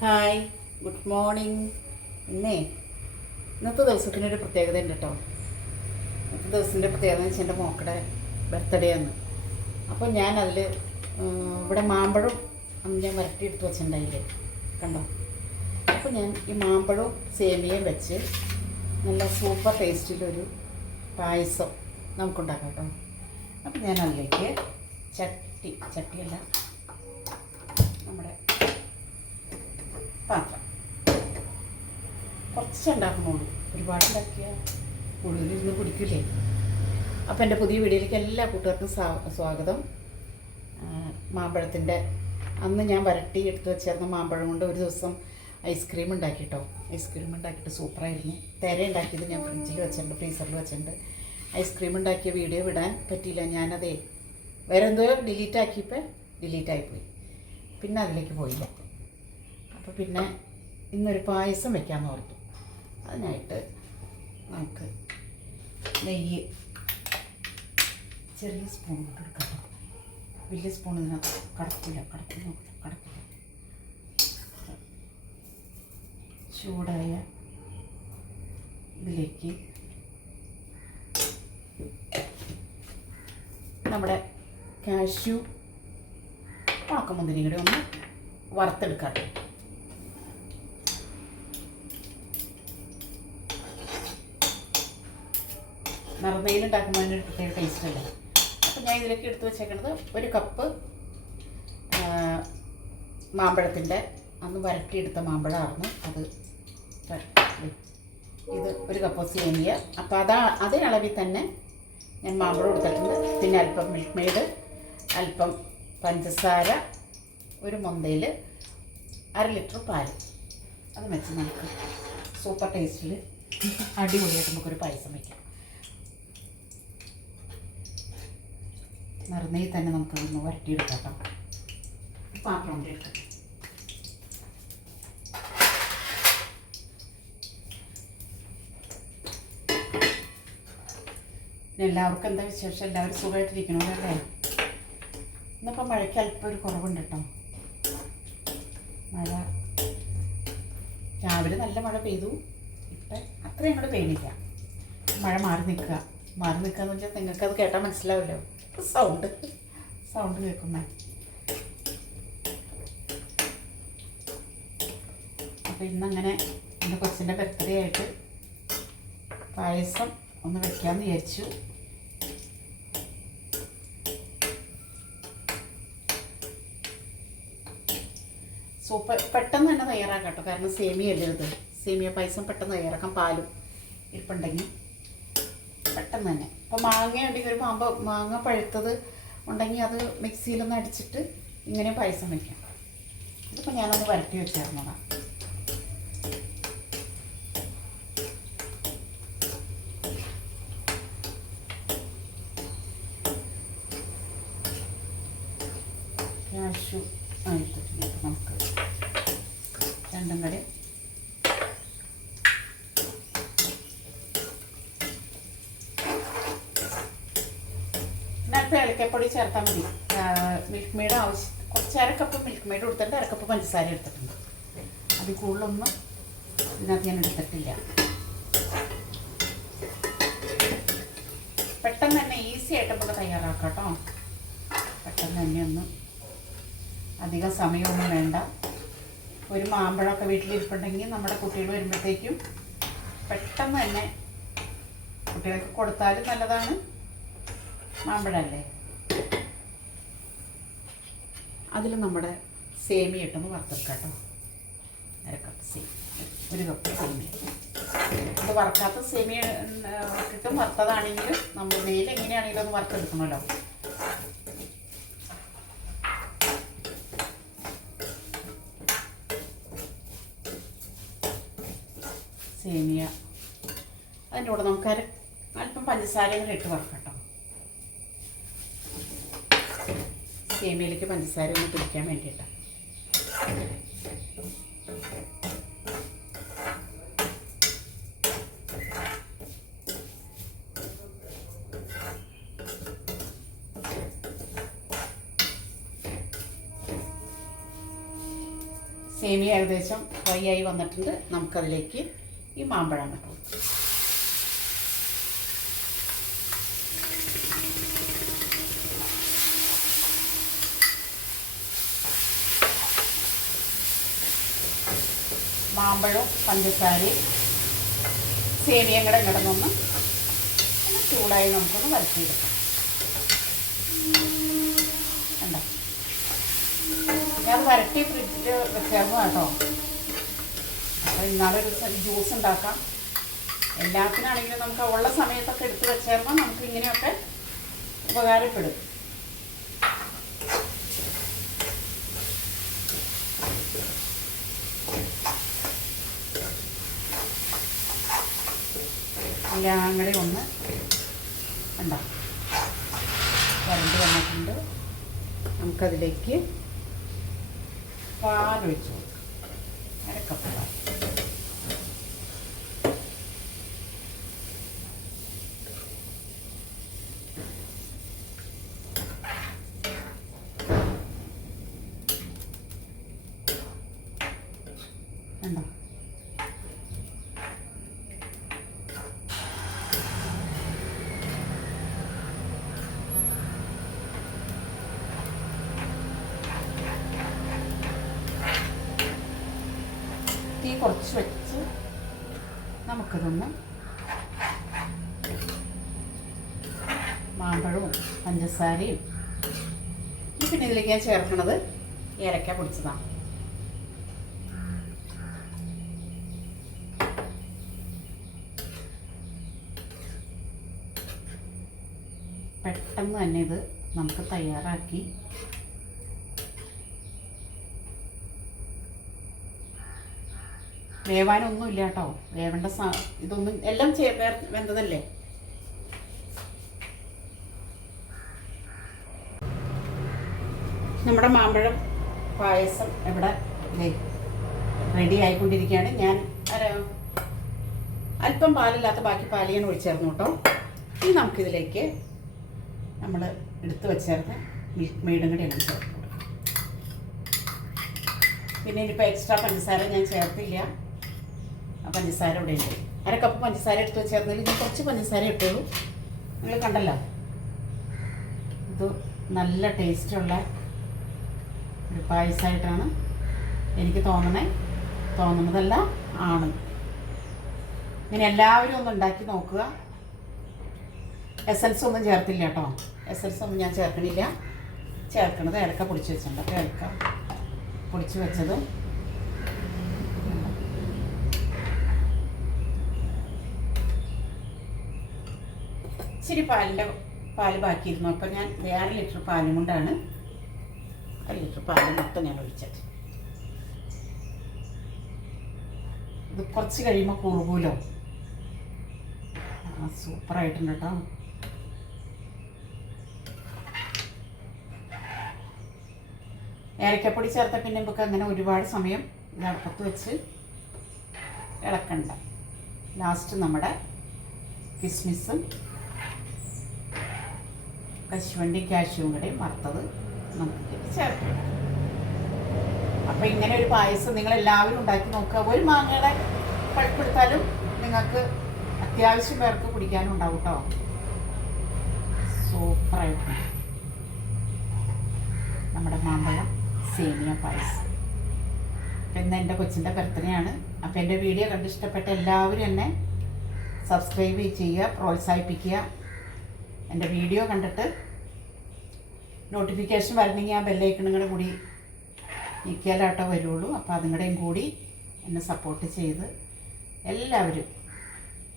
Hi, good morning. ഇന്നത്തെ ദിവസത്തിനൊരു പ്രത്യേകത ഉണ്ട് കേട്ടോ. ഇന്നത്തെ ദിവസത്തിൻ്റെ പ്രത്യേകത എന്ന് വെച്ചാൽ എൻ്റെ മോക്കടെ ബർത്ത്ഡേ ആണ്. അപ്പോൾ ഞാനതിൽ ഇവിടെ മാമ്പഴം അന്ന് ഞാൻ വരട്ടിയെടുത്ത് വെച്ചിട്ടുണ്ടായില്ലേ, കണ്ടോ. അപ്പോൾ ഞാൻ ഈ മാമ്പഴവും സേമിയയും വെച്ച് നല്ല സൂപ്പർ ടേസ്റ്റിലൊരു പായസം നമുക്കുണ്ടാക്കാം കേട്ടോ. അപ്പോൾ ഞാൻ അതിലേക്ക് ചട്ടിയല്ല, നമ്മുടെ പാത്രം കുറച്ചുണ്ടാക്കണുള്ളൂ, ഒരുപാടുണ്ടാക്കിയാൽ കൂടുതലിരുന്ന് കുടിക്കില്ലേ. അപ്പോൾ എൻ്റെ പുതിയ വീഡിയോയിലേക്ക് എല്ലാ കൂട്ടുകാർക്കും സ്വാഗതം. മാമ്പഴത്തിൻ്റെ അന്ന് ഞാൻ വരട്ടി എടുത്ത് വെച്ചിരുന്ന മാമ്പഴം കൊണ്ട് ഒരു ദിവസം ഐസ്ക്രീം ഉണ്ടാക്കി കേട്ടോ. ഐസ്ക്രീം ഉണ്ടാക്കിയിട്ട് സൂപ്പറായിരുന്നു. തേര ഉണ്ടാക്കിയത് ഞാൻ ഫ്രിഡ്ജിൽ വെച്ചിട്ടുണ്ട്, ഫ്രീസറിൽ വെച്ചിട്ടുണ്ട്. ഐസ്ക്രീം ഉണ്ടാക്കിയ വീഡിയോ വിടാൻ പറ്റിയില്ല. ഞാനതേ വേറെ എന്തോ ഡിലീറ്റായിപ്പോയി, പിന്നെ അതിലേക്ക് പോയില്ല. അപ്പോൾ പിന്നെ ഇന്നൊരു പായസം വെക്കാമെന്ന് ഓർത്തു. അതിനായിട്ട് നമുക്ക് നെയ്യ് ചെറിയ സ്പൂൺ എടുക്കാം. വലിയ സ്പൂൺ ഇതിനകത്ത് കടക്കില്ല. ചൂടായ ഇതിലേക്ക് നമ്മുടെ കാഷ്യൂ ഉണക്കമുന്തിരി കൂടി ഒന്ന് വറുത്തെടുക്കാം. നിറനെയിലുണ്ടാക്കുമ്പോൾ അതിനൊരു പ്രത്യേക ടേസ്റ്റ് അല്ലേ. അപ്പോൾ ഞാൻ ഇതിലേക്ക് എടുത്ത് വെച്ചേക്കുന്നത് ഒരു കപ്പ് മാമ്പഴത്തിൻ്റെ അന്ന് വരട്ടിയെടുത്ത മാമ്പഴമായിരുന്നു അത്. ഇത് ഒരു കപ്പ് സേമിയ. അപ്പോൾ അതേ അളവിൽ തന്നെ ഞാൻ മാമ്പഴം എടുത്തിട്ടുണ്ട്. പിന്നെ അല്പം മിൽക്ക് മെയ്ഡ്, അല്പം പഞ്ചസാര, ഒരു മുന്തയിൽ 1/2 ലിറ്റർ പാൽ. അത് വെച്ച് നമുക്ക് സൂപ്പർ ടേസ്റ്റിൽ അടിപൊളിയായിട്ട് നമുക്കൊരു പായസം വയ്ക്കാം. നിറനെയിൽ തന്നെ നമുക്കതൊന്ന് വരട്ടിയെടുക്കാം കേട്ടോ. പാത്രം കൊണ്ട് എടുക്കാം. എല്ലാവർക്കും എന്താ വിശേഷം? എല്ലാവരും സുഖമായിട്ടിരിക്കണമല്ലേ? ഇന്നിപ്പോൾ മഴയ്ക്ക് അല്പം ഒരു കുറവുണ്ട് കേട്ടോ. മഴ രാവിലെ നല്ല മഴ പെയ്തു, ഇപ്പം അത്രയും അങ്ങോട്ട് പെയ്യുന്നില്ല. മഴ മാറി നിൽക്കുകയെന്ന് വെച്ചാൽ നിങ്ങൾക്കത് കേട്ടാൽ മനസ്സിലാവില്ലോ. സൗണ്ട് കേൾക്കുന്നേ. അപ്പോൾ ഇന്നങ്ങനെ എൻ്റെ കൊച്ചിൻ്റെ ബർത്ത്ഡേ ആയിട്ട് പായസം ഒന്ന് വെക്കാമെന്ന് വിചാരിച്ചു. സൂപ്പർ പെട്ടെന്ന് തന്നെ തയ്യാറാക്കാം കേട്ടോ. കാരണം സേമിയല്ലേ ഇത്. സേമിയ പായസം പെട്ടെന്ന് തയ്യാറാക്കാം. പാലും ഇരിപ്പുണ്ടെങ്കിൽ പെട്ടെന്ന് തന്നെ. അപ്പോൾ മാങ്ങ ഉണ്ടെങ്കിൽ ഒരു മാങ്ങ പഴുത്തത് ഉണ്ടെങ്കിൽ അത് മിക്സിയിലൊന്ന് അടിച്ചിട്ട് ഇങ്ങനെ പായസം വയ്ക്കാം. ഇതിപ്പോൾ ഞാനൊന്ന് വരട്ടി വെച്ചിരുന്നതാണ്. കാഷ്യൂ ആയിട്ടിട്ട് നമുക്ക് രണ്ടും കൂടി അല്പം ഏലക്കപ്പൊടി ചേർത്താൽ മതി. മിൽക്ക് മെയ്ഡ് കുറച്ച് 1/2 കപ്പ് മിൽക്ക് മെയ്ഡ് കൊടുത്തിട്ട് 1/2 കപ്പ് പഞ്ചസാര എടുത്തിട്ടുണ്ട്. അതിൽ കൂടുതലൊന്നും ഇതിനകത്ത് ഞാൻ എടുത്തിട്ടില്ല. പെട്ടെന്ന് തന്നെ ഈസി ആയിട്ട് നമുക്ക് തയ്യാറാക്കാം കേട്ടോ. പെട്ടെന്ന് തന്നെ ഒന്നും അധികം സമയമൊന്നും വേണ്ട. ഒരു മാമ്പഴമൊക്കെ വീട്ടിലിരിപ്പുണ്ടെങ്കിൽ നമ്മുടെ കുട്ടികൾ വരുമ്പോഴത്തേക്കും പെട്ടെന്ന് തന്നെ കുട്ടികൾക്ക് കൊടുത്താലും നല്ലതാണ്. മാമ്പഴമല്ലേ. അതിൽ നമ്മുടെ സേമിയ ഇട്ടൊന്ന് വറുത്തെടുക്കാം കേട്ടോ. 1/2 കപ്പ് ഒരു കപ്പ് സേമിയ. ഇത് വറുക്കാത്ത സേമിയ ഇട്ടിട്ടും വറുത്തതാണെങ്കിലും നമ്മൾ നെയ്യിൽ എങ്ങനെയാണെങ്കിലും ഒന്ന് വറുത്തെടുക്കണമല്ലോ. സേമിയ അതിൻ്റെ കൂടെ നമുക്ക് അല്പം പഞ്ചസാരയും കൂടെ ഇട്ട് വറുക്കാം കേട്ടോ. സേമിയയിലേക്ക് പഞ്ചസാര ഒന്ന് പിടിക്കാൻ വേണ്ടിയിട്ടാണ്. സേമിയ ഏകദേശം ഫ്രൈ ആയി വന്നിട്ടുണ്ട്. നമുക്കതിലേക്ക് ഈ മാമ്പഴം ഇട്ടു. മാമ്പഴവും പഞ്ചസാരയും സേമിയയും കൂടെ കിടന്നൊന്ന് ചൂടായി നമുക്കൊന്ന് വരട്ടിയെടുക്കാം. കണ്ടോ, ഞാൻ വരട്ടി ഫ്രിഡ്ജിൽ വെച്ചായിരുന്നു കേട്ടോ. അപ്പോൾ ഇന്നാളെ ഒരു ജ്യൂസ് ഉണ്ടാക്കാം. എല്ലാത്തിനാണെങ്കിലും നമുക്ക് ഉള്ള സമയത്തൊക്കെ എടുത്ത് വെച്ചായിരുന്നാൽ നമുക്ക് ഇങ്ങനെയൊക്കെ ഉപകാരപ്പെടും. എല്ലാം കൂടെ ഒന്ന് ഉണ്ടോ വരണ്ട് വന്നിട്ടുണ്ട്. നമുക്കതിലേക്ക് പാലൊഴിച്ച് കൊടുക്കാം. അരക്കപ്പ് പാൽ. ഉണ്ടോ, തീ കുറച്ച് വെച്ച് നമുക്കിതൊന്ന് മാമ്പഴവും പഞ്ചസാരയും പിന്നെ ഇതിലേക്ക് ഞാൻ ചേർക്കുന്നത് ഏലക്ക പൊടിച്ചതാണ്. പെട്ടെന്ന് തന്നെ ഇത് നമുക്ക് തയ്യാറാക്കി വേവാനൊന്നുമില്ല കേട്ടോ. വേവേണ്ട ഇതൊന്നും എല്ലാം വെന്തതല്ലേ. നമ്മുടെ മാമ്പഴം പായസം ഇവിടെ റെഡി ആയിക്കൊണ്ടിരിക്കുകയാണ്. ഞാൻ അല്പം പാലില്ലാത്ത ബാക്കി പാല് ഞാൻ ഒഴിച്ചേർന്നു കേട്ടോ. ഇനി നമുക്കിതിലേക്ക് നമ്മൾ എടുത്ത് വെച്ചേർന്ന് മിൽക്ക് മെയ്ഡും കൂടി എല്ലാം ചേർത്ത് കൊടുക്കാം. പിന്നെ ഇനിയിപ്പോൾ എക്സ്ട്രാ പഞ്ചസാര ഞാൻ ചേർത്തില്ല. ആ പഞ്ചസാര ഇവിടെ ഉണ്ട്. അരക്കപ്പ് പഞ്ചസാര എടുത്ത് വെച്ചേർന്നതിൽ ഞാൻ കുറച്ച് പഞ്ചസാര ഇട്ടുള്ളൂ. നിങ്ങൾ കണ്ടല്ലോ, ഇത് നല്ല ടേസ്റ്റുള്ള ഒരു പായസമായിട്ടാണ് എനിക്ക് തോന്നുന്നതല്ല ആണ്. ഇങ്ങനെ എല്ലാവരും ഒന്ന് ഉണ്ടാക്കി നോക്കുക. എസൻസ് ഒന്നും ചേർത്തില്ല കേട്ടോ. എസൻസ് ഒന്നും ഞാൻ ചേർക്കണില്ല. ചേർക്കണത് ഏലക്ക പൊടിച്ച് വെച്ചിട്ടുണ്ട്. അപ്പോൾ ഏലക്ക പൊടിച്ച് വെച്ചതും ഇച്ചിരി പാല് ബാക്കിയിരുന്നു. അപ്പോൾ ഞാൻ 1/2 ലിറ്റർ പാലും കൊണ്ടാണ് 1 ലിറ്റർ പാല് മൊത്തം ഞാൻ ഒഴിച്ചത്. ഇത് കുറച്ച് കഴിയുമ്പോൾ കുറുകൂലോ. സൂപ്പറായിട്ടുണ്ട് കേട്ടോ. ഏലക്കപ്പൊടി ചേർത്ത പിന്നെ നമുക്ക് അങ്ങനെ ഒരുപാട് സമയം ഇത് അടുപ്പത്ത് വെച്ച് ഇളക്കണ്ട. ലാസ്റ്റ് നമ്മുടെ കിസ്മിസും കശുവണ്ടി കാഷ്യൂവും കൂടെ വറുത്തത് നമുക്ക് ചേർക്കാം. അപ്പോൾ ഇങ്ങനെ ഒരു പായസം നിങ്ങളെല്ലാവരും ഉണ്ടാക്കി നോക്കുക. ഒരു മാങ്ങയുടെ പഴുപ്പെടുത്താലും നിങ്ങൾക്ക് അത്യാവശ്യം പേർക്ക് കുടിക്കാനും ഉണ്ടാവും കേട്ടോ. സൂപ്പറായിട്ട് നമ്മുടെ മാമ്പഴം സേമിയ പായസം. അപ്പം ഇന്ന് എൻ്റെ കൊച്ചിൻ്റെ ബർത്ത്ഡേ ആണ്. അപ്പോൾ എൻ്റെ വീഡിയോ കണ്ട് ഇഷ്ടപ്പെട്ട എല്ലാവരും എന്നെ സബ്സ്ക്രൈബ് ചെയ്യുക, പ്രോത്സാഹിപ്പിക്കുക. എൻ്റെ വീഡിയോ കണ്ടിട്ട് നോട്ടിഫിക്കേഷൻ വരണമെങ്കിൽ ആ ബെല്ലൈക്കണും കൂടെ കൂടി നിൽക്കിയാലാട്ടോ വരുള്ളൂ. അപ്പോൾ അതും കൂടി എന്നെ സപ്പോർട്ട് ചെയ്ത് എല്ലാവരും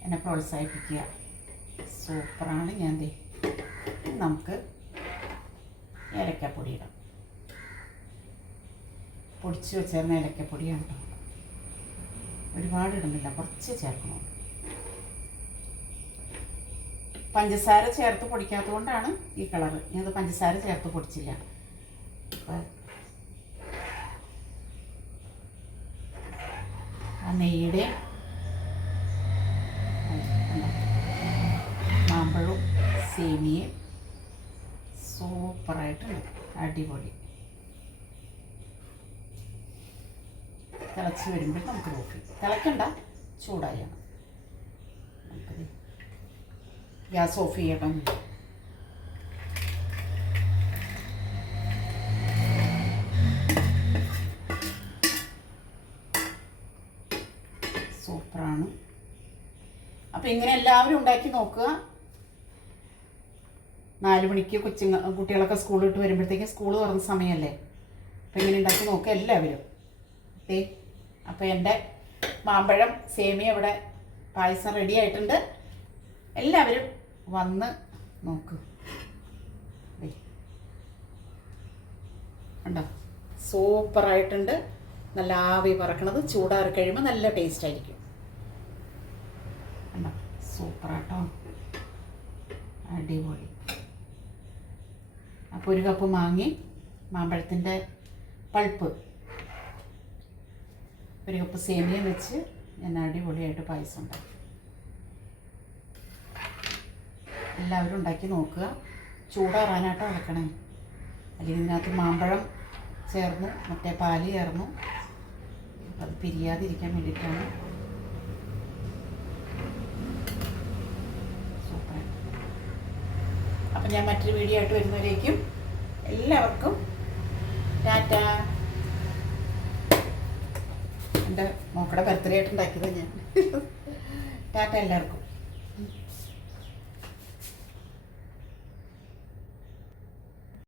എന്നെ പ്രോത്സാഹിപ്പിക്കുക. സൂപ്പറാണ്. ഞാൻ നമുക്ക് ഏലക്കപ്പൊടി ഇടാം. പൊടിച്ച് വെച്ചേർന്ന ഏലക്കപ്പൊടിയാണ് കേട്ടോ. ഒരുപാട് ഇടുന്നില്ല, കുറച്ച് ചേർക്കണം. പഞ്ചസാര ചേർത്ത് പൊടിക്കാത്തത് കൊണ്ടാണ് ഈ കളറ്. ഞാനത് പഞ്ചസാര ചേർത്ത് പൊടിച്ചില്ല. അപ്പോൾ ആ നെയ്യുടെ മാമ്പഴവും സേമിയയും സൂപ്പറായിട്ടുണ്ട്. അടിപൊളി. തിളച്ച് വരുമ്പോൾ നമുക്ക് ഓഫ് ചെയ്യും. തിളക്കണ്ട, ചൂടായാണ്. നമുക്കത് ഗ്യാസ് ഓഫ് ചെയ്യണം. സൂപ്പറാണ്. അപ്പോൾ ഇങ്ങനെ എല്ലാവരും ഉണ്ടാക്കി നോക്കുക. 4 മണിക്ക് കുട്ടികളൊക്കെ സ്കൂളിൽ വിട്ട് വരുമ്പോഴത്തേക്കും സ്കൂൾ തുറന്ന സമയമല്ലേ. അപ്പോൾ ഇങ്ങനെ ഉണ്ടാക്കി നോക്കുക എല്ലാവരും. അപ്പോൾ എൻ്റെ മാമ്പഴം സേമിയ ഇവിടെ പായസം റെഡി ആയിട്ടുണ്ട്. എല്ലാവരും വന്ന് നോക്കൂ. ഉണ്ടോ, സൂപ്പറായിട്ടുണ്ട്. നല്ല ആവി പറക്കണത്. ചൂടാറി കഴിയുമ്പോൾ നല്ല ടേസ്റ്റ് ആയിരിക്കും. ഉണ്ടോ, സൂപ്പറാട്ടോ, അടിപൊളി. അപ്പോൾ 1 കപ്പ് മാമ്പഴത്തിൻ്റെ പൾപ്പ്, 1 കപ്പ് സേമിയ വെച്ച് ഞാൻ അടിപൊളിയായിട്ട് പായസം ഉണ്ടാക്കി. എല്ലാവരും ഉണ്ടാക്കി നോക്കുക. ചൂടാറാനായിട്ട് ഇളക്കണേ, അല്ലെങ്കിൽ ഇതിനകത്ത് മാമ്പഴം ചേർന്നു, മറ്റേ പാല് ചേർന്നു. അത് പിരിയാതിരിക്കാൻ വേണ്ടിയിട്ടാണ്. സൂപ്പർ. അപ്പം ഞാൻ മറ്റൊരു വീഡിയോ ആയിട്ട് വരുന്നവരേക്കും എല്ലാവർക്കും ടാറ്റ. എൻ്റെ മോക്കടെ ബർത്ത്ഡേ ആയിട്ട് ഉണ്ടാക്കിയത് ഞാൻ. ടാറ്റ എല്ലാവർക്കും.